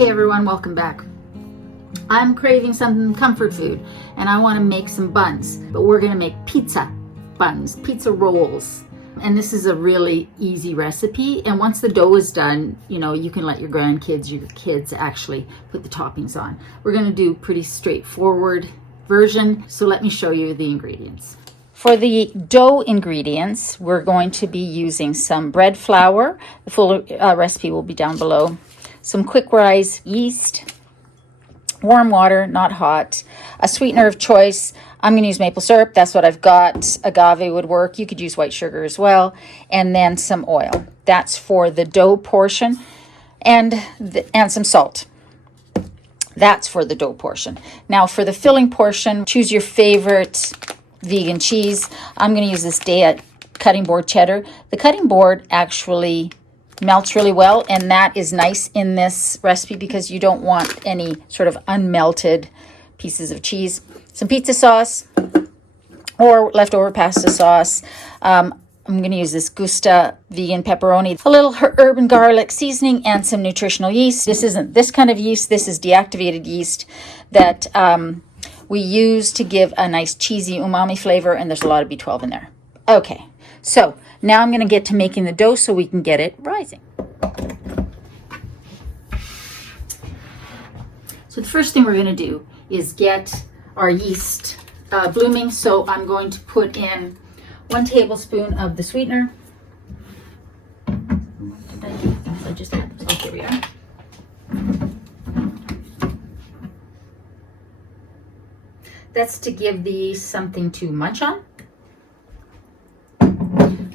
Hey everyone, welcome back. I'm craving some comfort food and I want to make some buns, but we're going to make pizza buns, pizza rolls. And this is a really easy recipe. And once the dough is done, you can let your grandkids, your kids actually put the toppings on. We're going to do pretty straightforward version. So let me show you the ingredients. For the dough ingredients, we're going to be using some bread flour. The full recipe will be down below. Some quick rise yeast, warm water, not hot, a sweetener of choice. I'm going to use maple syrup. That's what I've got. Agave would work. You could use white sugar as well. And then some oil. That's for the dough portion. And some salt. That's for the dough portion. Now for the filling portion, choose your favorite vegan cheese. I'm going to use this Daiya Cutting Board cheddar. The cutting board actually melts really well, and that is nice in this recipe because you don't want any sort of unmelted pieces of cheese. Some pizza sauce or leftover pasta sauce. I'm going to use this Gusta vegan pepperoni, a little herb and garlic seasoning, and some nutritional yeast. This isn't this kind of yeast. This is deactivated yeast that we use to give a nice cheesy umami flavor, and there's a lot of B12 in there. Okay, so now I'm going to get to making the dough so we can get it rising. So the first thing we're going to do is get our yeast blooming. So I'm going to put in 1 tablespoon of the sweetener. I just had those. Oh, here we are. That's to give these something to munch on,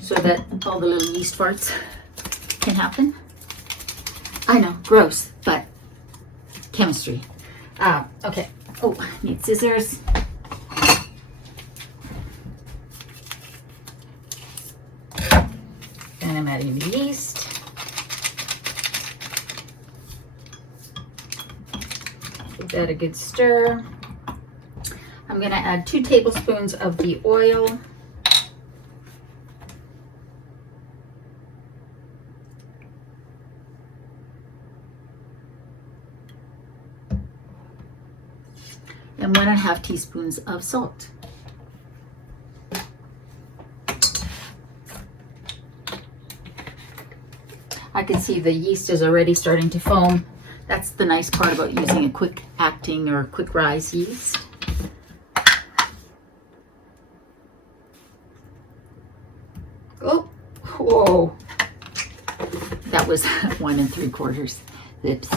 so that all the little yeast farts can happen. I know, gross, but chemistry. Okay. Oh, I need scissors. And I'm adding the yeast. Give that a good stir. I'm going to add 2 tablespoons of the oil. And 1.5 teaspoons of salt. I can see the yeast is already starting to foam. That's the nice part about using a quick acting or quick rise yeast. Oh, whoa. That was 1 3/4. Oops.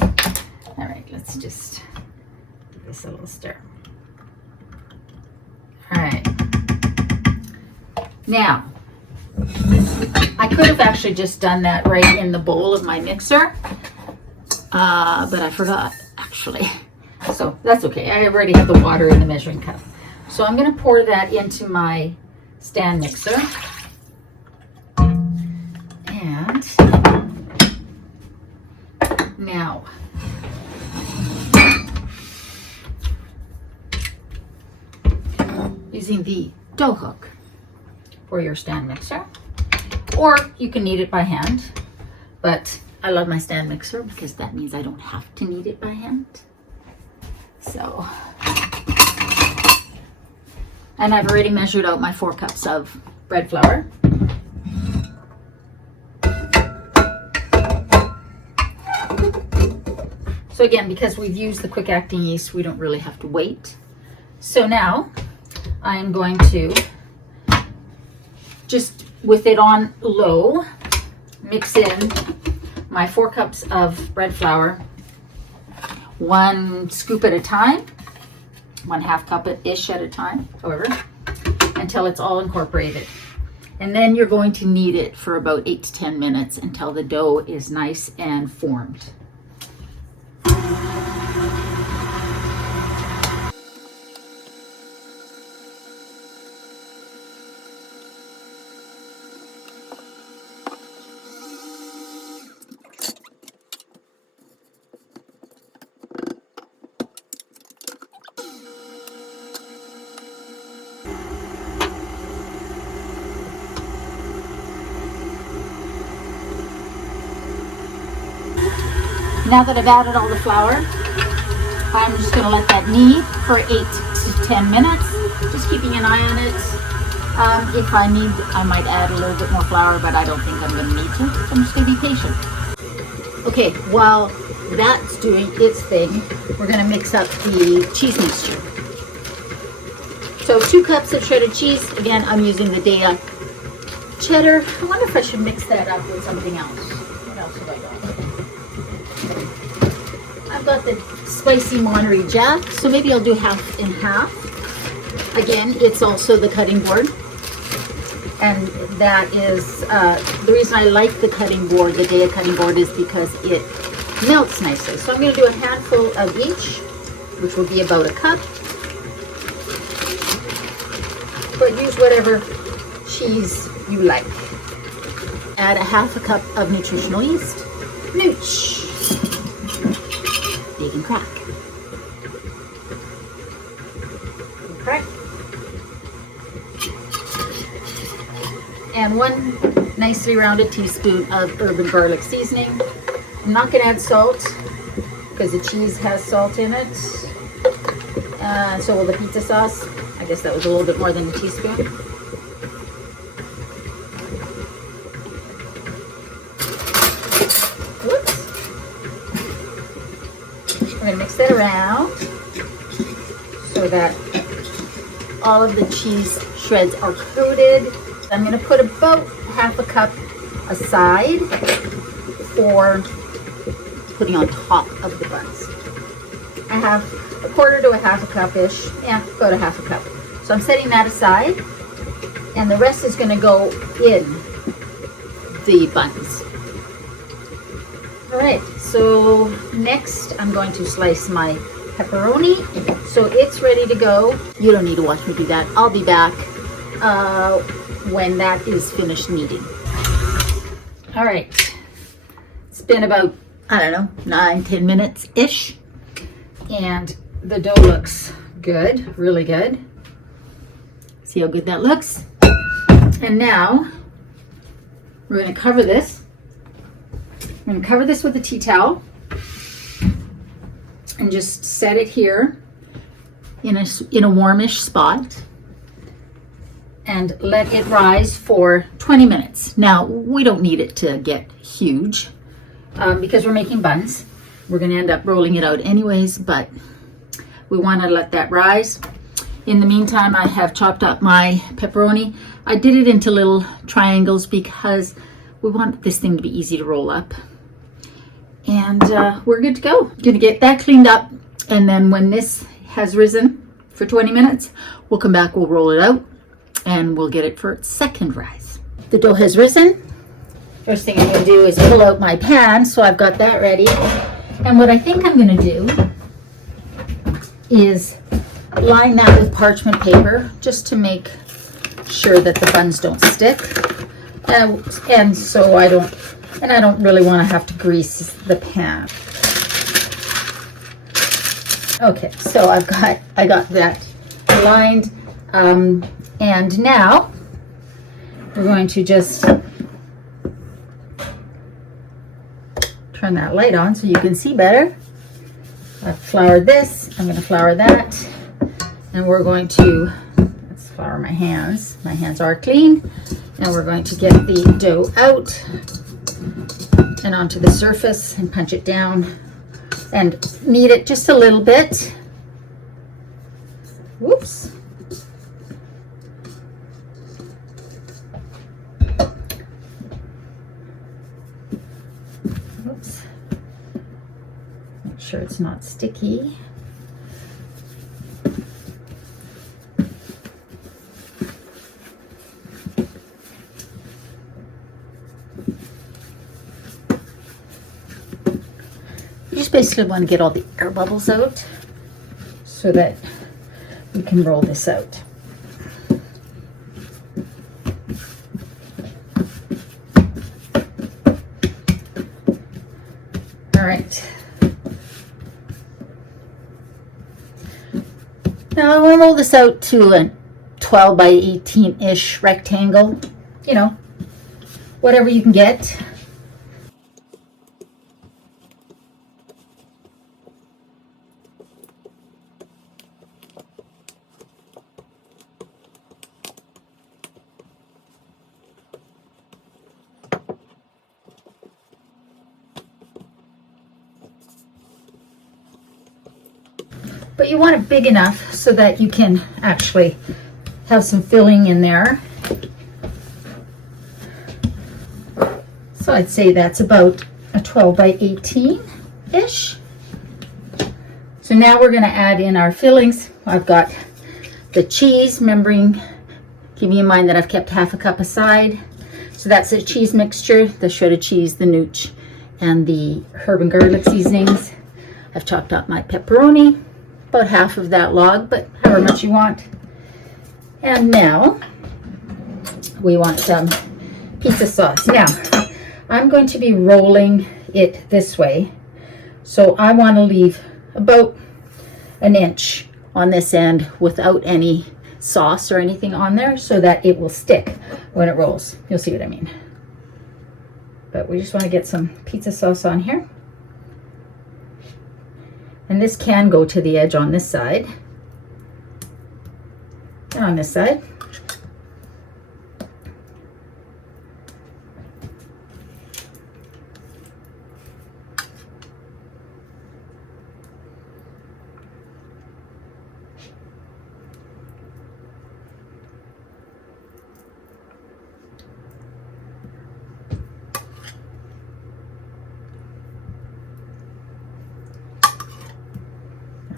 All right, let's just give this a little stir. All right. Now, I could have actually just done that right in the bowl of my mixer, but I forgot, actually. So that's okay. I already have the water in the measuring cup. So I'm going to pour that into my stand mixer. And now, using the dough hook for your stand mixer, or you can knead it by hand, but I love my stand mixer because that means I don't have to knead it by hand. So, and I've already measured out my 4 cups of bread flour. So again, because we've used the quick acting yeast, we don't really have to wait. So now I am going to, just with it on low, mix in my 4 cups of bread flour, 1 scoop at a time, 1/2 cup-ish at a time, however, until it's all incorporated. And then you're going to knead it for about 8 to 10 minutes until the dough is nice and formed. Now that I've added all the flour, I'm just going to let that knead for 8 to 10 minutes, just keeping an eye on it. If I need, I might add a little bit more flour, but I don't think I'm going to need to. So I'm just going to be patient. Okay, while that's doing its thing, we're going to mix up the cheese mixture. So 2 cups of shredded cheese. Again, I'm using the Daiya cheddar. I wonder if I should mix that up with something else. What else have I got? I've got the spicy Monterey Jack, so maybe I'll do half and half. Again, it's also the cutting board. And that is, the reason I like the cutting board, the Daiya Cutting Board, is because it melts nicely. So I'm going to do a handful of each, which will be about a cup. But use whatever cheese you like. Add a half a cup of nutritional yeast. Nooch. Bacon crack. Okay. And 1 nicely rounded teaspoon of herb and garlic seasoning. I'm not going to add salt because the cheese has salt in it. So will the pizza sauce. I guess that was a little bit more than a teaspoon. Whoops. We're going to mix that around so that all of the cheese shreds are coated. I'm going to put about half a cup aside for putting on top of the buns. I have a quarter to a half a cup-ish. Yeah, about a half a cup. So I'm setting that aside, and the rest is going to go in the buns. All right, so next I'm going to slice my pepperoni. So it's ready to go. You don't need to watch me do that. I'll be back when that is finished kneading. All right, it's been about, I don't know, 9-10 minutes-ish. And the dough looks good, really good. See how good that looks? And now we're going to cover this. I'm going to cover this with a tea towel and just set it here in a warmish spot and let it rise for 20 minutes. Now, we don't need it to get huge because we're making buns. We're going to end up rolling it out anyways, but we want to let that rise. In the meantime, I have chopped up my pepperoni. I did it into little triangles because we want this thing to be easy to roll up. And we're good to go. Going to get that cleaned up, and then when this has risen for 20 minutes, we'll come back, we'll roll it out, and we'll get it for its second rise. The dough has risen. First thing I'm going to do is pull out my pan, so I've got that ready. And what I think I'm going to do is line that with parchment paper just to make sure that the buns don't stick. And so I don't really want to have to grease the pan. Okay, so I got that lined, and now we're going to just turn that light on so you can see better. I've floured this, I'm going to flour that, and we're going to, let's flour my hands. My hands are clean, and we're going to get the dough out and onto the surface and punch it down and knead it just a little bit. Whoops. Oops. Make sure it's not sticky. You just basically want to get all the air bubbles out so that we can roll this out. All right. Now I want to roll this out to a 12 by 18-ish rectangle, you know, whatever you can get. but you want it big enough so that you can actually have some filling in there. So I'd say that's about a 12 by 18-ish. So now we're going to add in our fillings. I've got the cheese, keeping in mind that I've kept half a cup aside. So that's the cheese mixture, the shredded cheese, the nooch, and the herb and garlic seasonings. I've chopped up my pepperoni, about half of that log, but however much you want. And now we want some pizza sauce. Now, I'm going to be rolling it this way. So I want to leave about an inch on this end without any sauce or anything on there so that it will stick when it rolls. You'll see what I mean. But we just want to get some pizza sauce on here. And this can go to the edge on this side and on this side.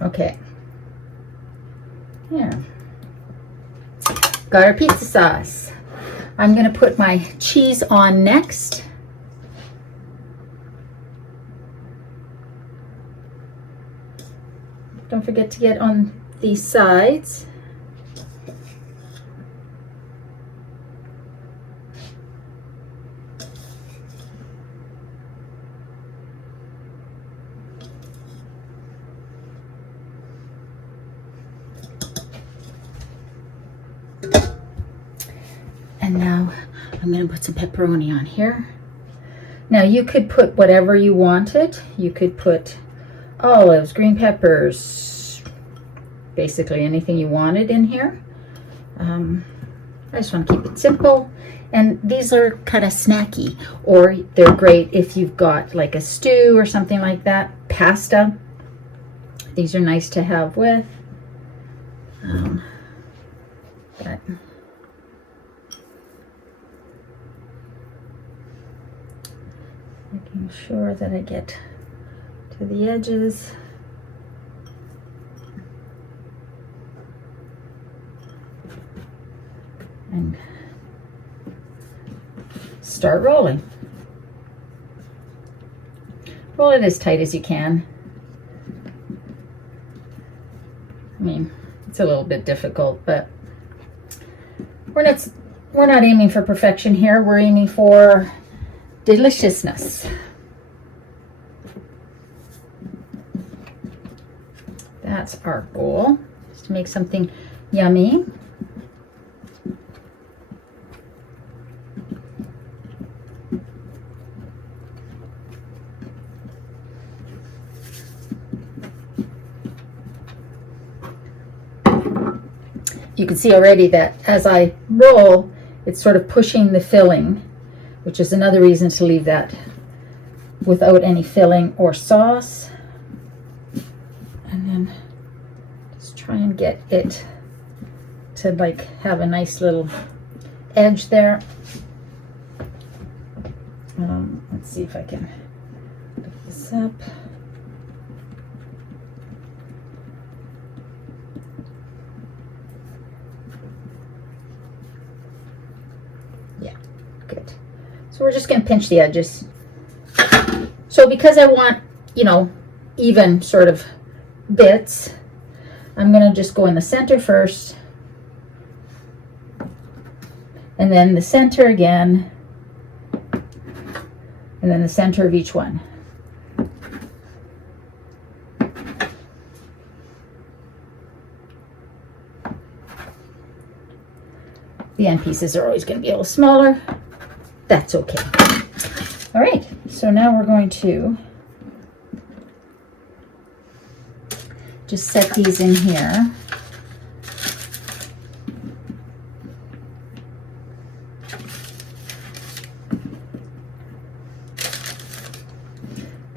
Okay, yeah, got our pizza sauce. I'm going to put my cheese on next. Don't forget to get on these sides. And now I'm going to put some pepperoni on here. Now you could put whatever you wanted. You could put olives, green peppers, basically anything you wanted in here. I just want to keep it simple. And these are kind of snacky, or they're great if you've got like a stew or something like that. Pasta. These are nice to have with. But making sure that I get to the edges. And start rolling. Roll it as tight as you can. I mean, it's a little bit difficult, but we're not aiming for perfection here. We're aiming for deliciousness. That's our goal, just to make something yummy. You can see already that as I roll, it's sort of pushing the filling, which is another reason to leave that without any filling or sauce. And then just try and get it to like have a nice little edge there. Let's see if I can lift this up. Yeah, good. So we're just going to pinch the edges. So because I want, you know, even sort of bits, I'm going to just go in the center first, and then the center again, and then the center of each one. The end pieces are always going to be a little smaller. That's okay. All right, so now we're going to just set these in here.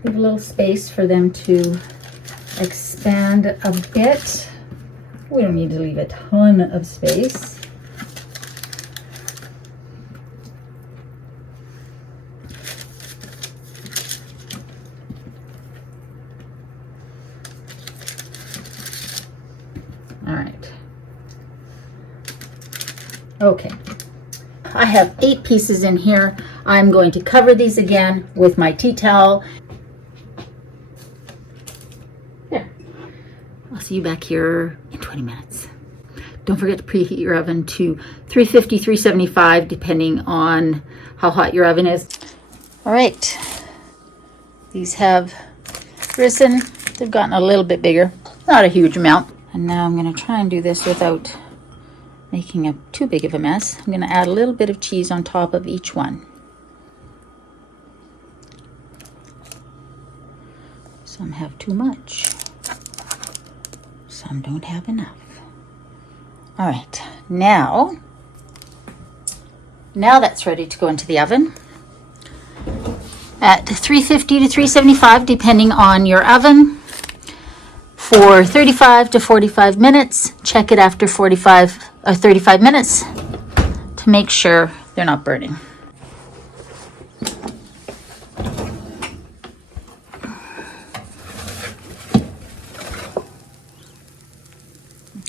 Leave a little space for them to expand a bit. We don't need to leave a ton of space. All right. Okay. I have 8 pieces in here. I'm going to cover these again with my tea towel. There. I'll see you back here in 20 minutes. Don't forget to preheat your oven to 350, 375, depending on how hot your oven is. All right. These have risen. They've gotten a little bit bigger, not a huge amount. And now I'm going to try and do this without making too big of a mess. I'm going to add a little bit of cheese on top of each one. Some have too much. Some don't have enough. All right, now that's ready to go into the oven at 350 to 375, depending on your oven, for 35 to 45 minutes. Check it after 45 or 35 minutes to make sure they're not burning.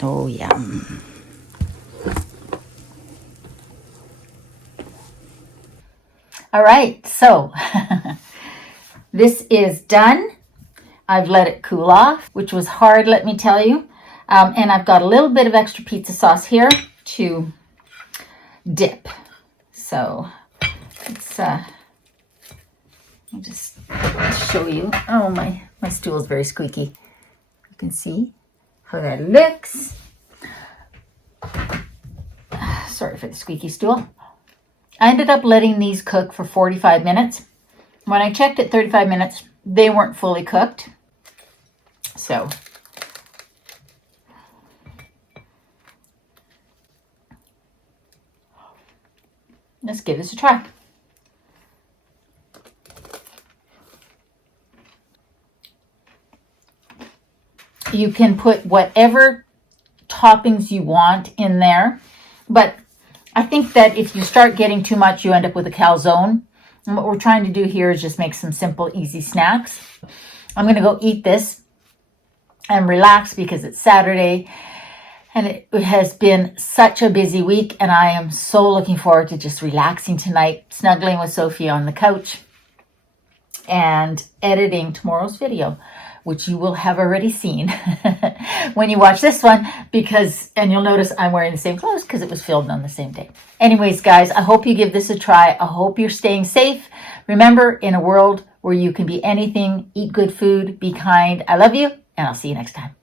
Oh, yum. All right, so this is done. I've let it cool off, which was hard, let me tell you. And I've got a little bit of extra pizza sauce here to dip. So it's, I'll just show you. Oh, my stool is very squeaky. You can see how that looks. Sorry for the squeaky stool. I ended up letting these cook for 45 minutes. When I checked at 35 minutes, they weren't fully cooked. So let's give this a try. You can put whatever toppings you want in there, but I think that if you start getting too much, you end up with a calzone. And what we're trying to do here is just make some simple, easy snacks. I'm going to go eat this and relax because it's Saturday and it has been such a busy week, and I am so looking forward to just relaxing tonight, snuggling with Sophie on the couch and editing tomorrow's video, which you will have already seen when you watch this one, and you'll notice I'm wearing the same clothes because it was filmed on the same day. Anyways, guys, I hope you give this a try. I hope you're staying safe. Remember, in a world where you can be anything, eat good food, be kind. I love you, and I'll see you next time.